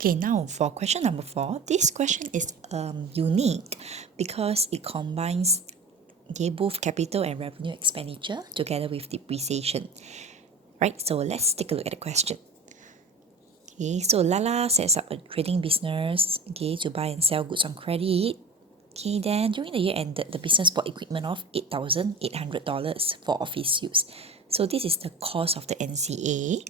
Okay, now for question number 4, this question is unique because it combines both capital and revenue expenditure together with depreciation. Right, so let's take a look at the question. Okay, so Lala sets up a trading business, to buy and sell goods on credit. Okay, then during the year ended, the business bought equipment of $8,800 for office use. So this is the cost of the NCA.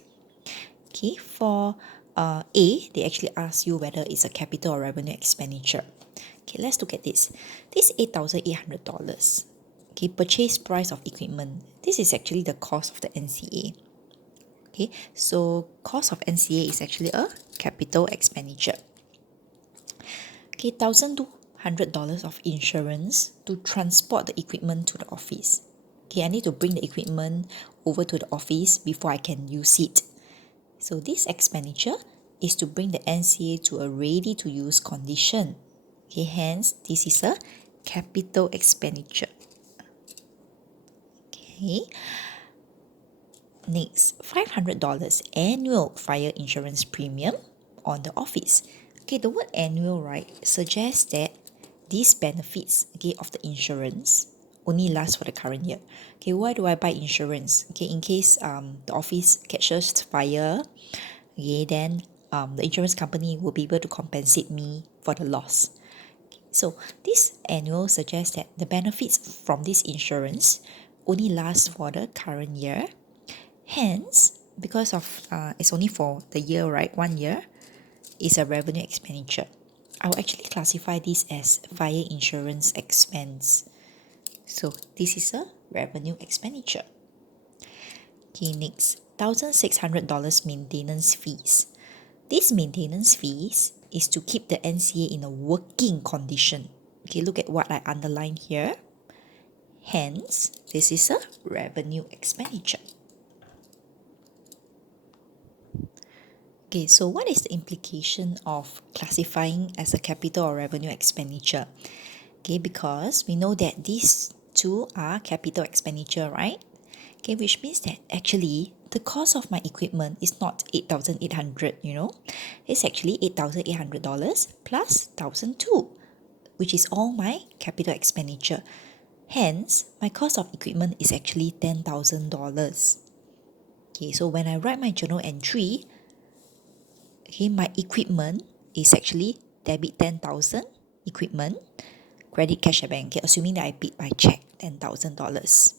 Okay, for A, they actually ask you whether it's a capital or revenue expenditure. Okay, let's look at this. This $8,800. Okay, purchase price of equipment. This is actually the cost of the NCA. Okay, so cost of NCA is actually a capital expenditure. Okay, $1,200 of insurance to transport the equipment to the office. Okay, I need to bring the equipment over to the office before I can use it. So this expenditure is to bring the NCA to a ready-to-use condition. Okay, hence this is a capital expenditure. Okay. Next, $500 annual fire insurance premium on the office. Okay, the word annual, right, suggests that these benefits, of the insurance only last for the current year. Okay, why do I buy insurance? Okay, in case the office catches fire, okay, then the insurance company will be able to compensate me for the loss. So this annual suggests that the benefits from this insurance only last for the current year. Hence, because of it's only for the year, right? 1 year is a revenue expenditure. I will actually classify this as fire insurance expense. So this is a revenue expenditure. Okay, next, $1,600 maintenance fees. This maintenance fees is to keep the NCA in a working condition. Okay, look at what I underlined here. Hence, this is a revenue expenditure. Okay, so what is the implication of classifying as a capital or revenue expenditure? Okay, because we know that these two are capital expenditure, right? Okay, which means that actually the cost of my equipment is not 8,800, it's actually $8,800 plus 1,002, which is all my capital expenditure. Hence, my cost of equipment is actually $10,000. Okay, so when I write my journal entry, okay, my equipment is actually debit 10,000 equipment, credit cash at bank, okay, assuming that I paid by check $10,000.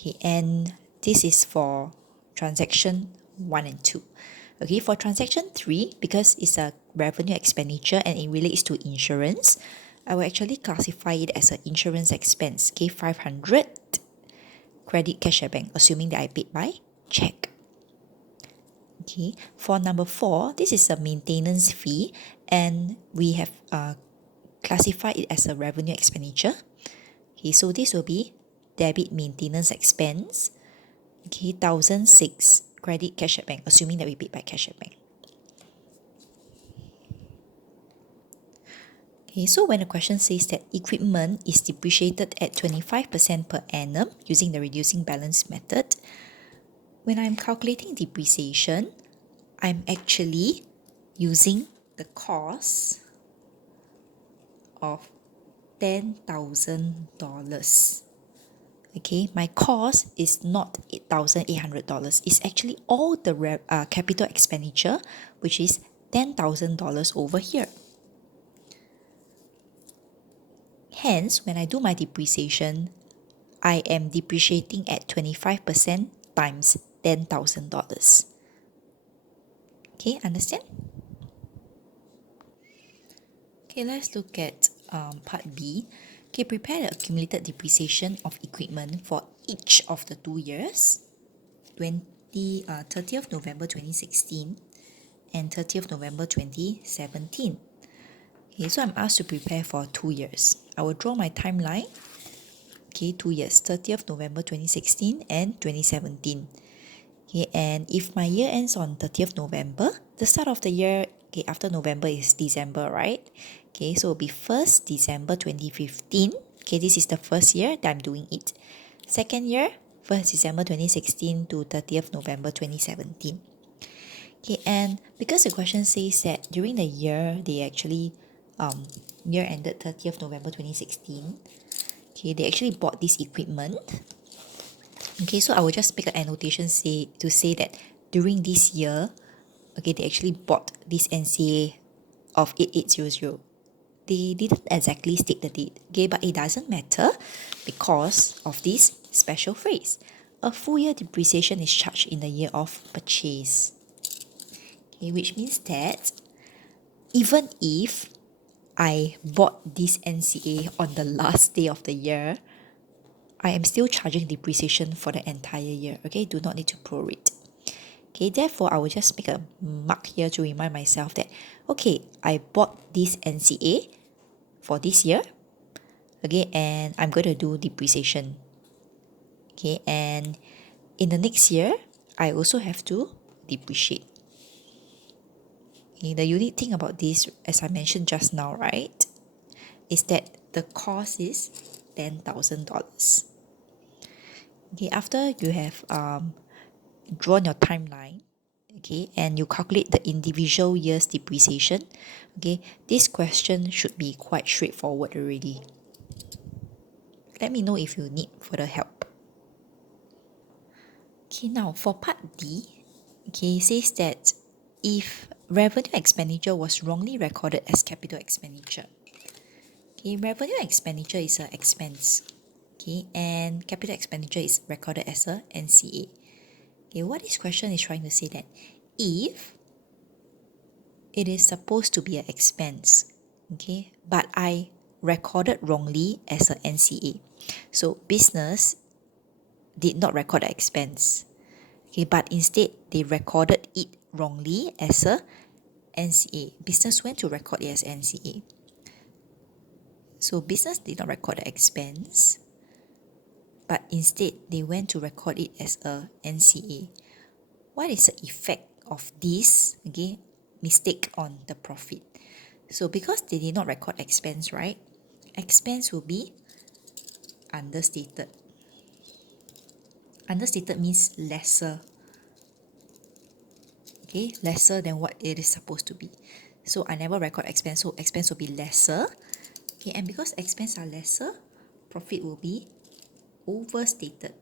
Okay, and this is for transaction 1 and 2. Okay, for transaction 3, because it's a revenue expenditure and it relates to insurance, I will actually classify it as an insurance expense. Okay, 500 credit cash at bank, assuming that I paid by check. Okay, for number 4, this is a maintenance fee and we have classified it as a revenue expenditure. Okay, so this will be debit maintenance expense. Okay, 1,006 credit cash at bank, assuming that we paid by cash at bank. Okay, so when the question says that equipment is depreciated at 25% per annum using the reducing balance method, when I'm calculating depreciation, I'm actually using the cost of $10,000. Okay, my cost is not $8,800. It's actually all the capital expenditure, which is $10,000 over here. Hence, when I do my depreciation, I am depreciating at 25% times $10,000. Okay, understand? Okay, let's look at part B. Okay, prepare the accumulated depreciation of equipment for each of the 2 years, 30th November 2016 and 30th November 2017. Okay, so I'm asked to prepare for 2 years. I will draw my timeline. Okay, 2 years, 30th November 2016 and 2017. Okay, and if my year ends on 30th November, the start of the year, okay, after November is December, right? Okay, so it'll be 1st December 2015. Okay, this is the first year that I'm doing it. Second year, 1st December 2016 to 30th November 2017. Okay, and because the question says that during the year they actually year ended 30th November 2016, okay, they actually bought this equipment. Okay, so I will just make an annotation to say that during this year, okay, they actually bought this NCA of 8800. They didn't exactly state the date, okay, but it doesn't matter because of this special phrase. A full year depreciation is charged in the year of purchase. Okay, which means that even if I bought this NCA on the last day of the year, I am still charging depreciation for the entire year. Okay, do not need to prorate. Okay, therefore I will just make a mark here to remind myself that okay, I bought this NCA for this year. Okay, and I'm going to do depreciation. Okay, and in the next year, I also have to depreciate. Okay, the unique thing about this, as I mentioned just now, right, is that the cost is $10,000. Okay, after you have drawn your timeline, okay, and you calculate the individual years depreciation, okay, this question should be quite straightforward already. Let me know if you need further help. Okay, now for part D, okay, it says that if revenue expenditure was wrongly recorded as capital expenditure, okay, revenue expenditure is an expense, okay, and capital expenditure is recorded as a NCA. Okay, what this question is trying to say that if it is supposed to be an expense, okay, but I recorded wrongly as a NCA, so business did not record the expense, okay, but instead they recorded it wrongly as a NCA. Business went to record it as NCA. So business did not record the expense, but instead they went to record it as a NCA. What is the effect of this, okay, mistake on the profit? So because they did not record expense, right? Expense will be understated. Understated means lesser. Okay, lesser than what it is supposed to be. So I never record expense, so expense will be lesser. Okay, and because expense are lesser, profit will be overstated.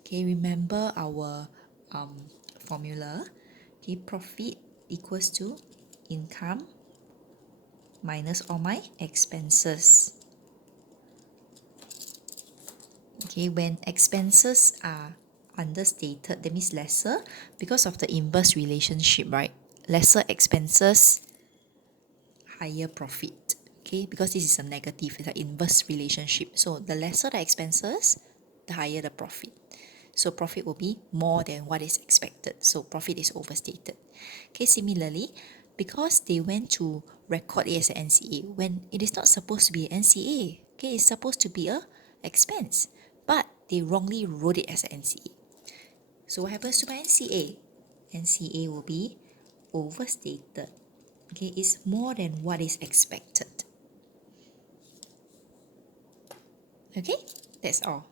Okay, remember our formula. Okay, profit equals to income minus all my expenses. Okay, when expenses are understated, that means lesser, because of the inverse relationship, right? Lesser expenses, higher profit. Okay, because this is a negative, it's an inverse relationship. So the lesser the expenses, the higher the profit. So profit will be more than what is expected. So profit is overstated. Okay, similarly, because they went to record it as an NCA when it is not supposed to be an NCA. Okay, it's supposed to be a expense, but they wrongly wrote it as an NCA. So what happens to my NCA? NCA will be overstated. Okay, it's more than what is expected. Okay, that's all.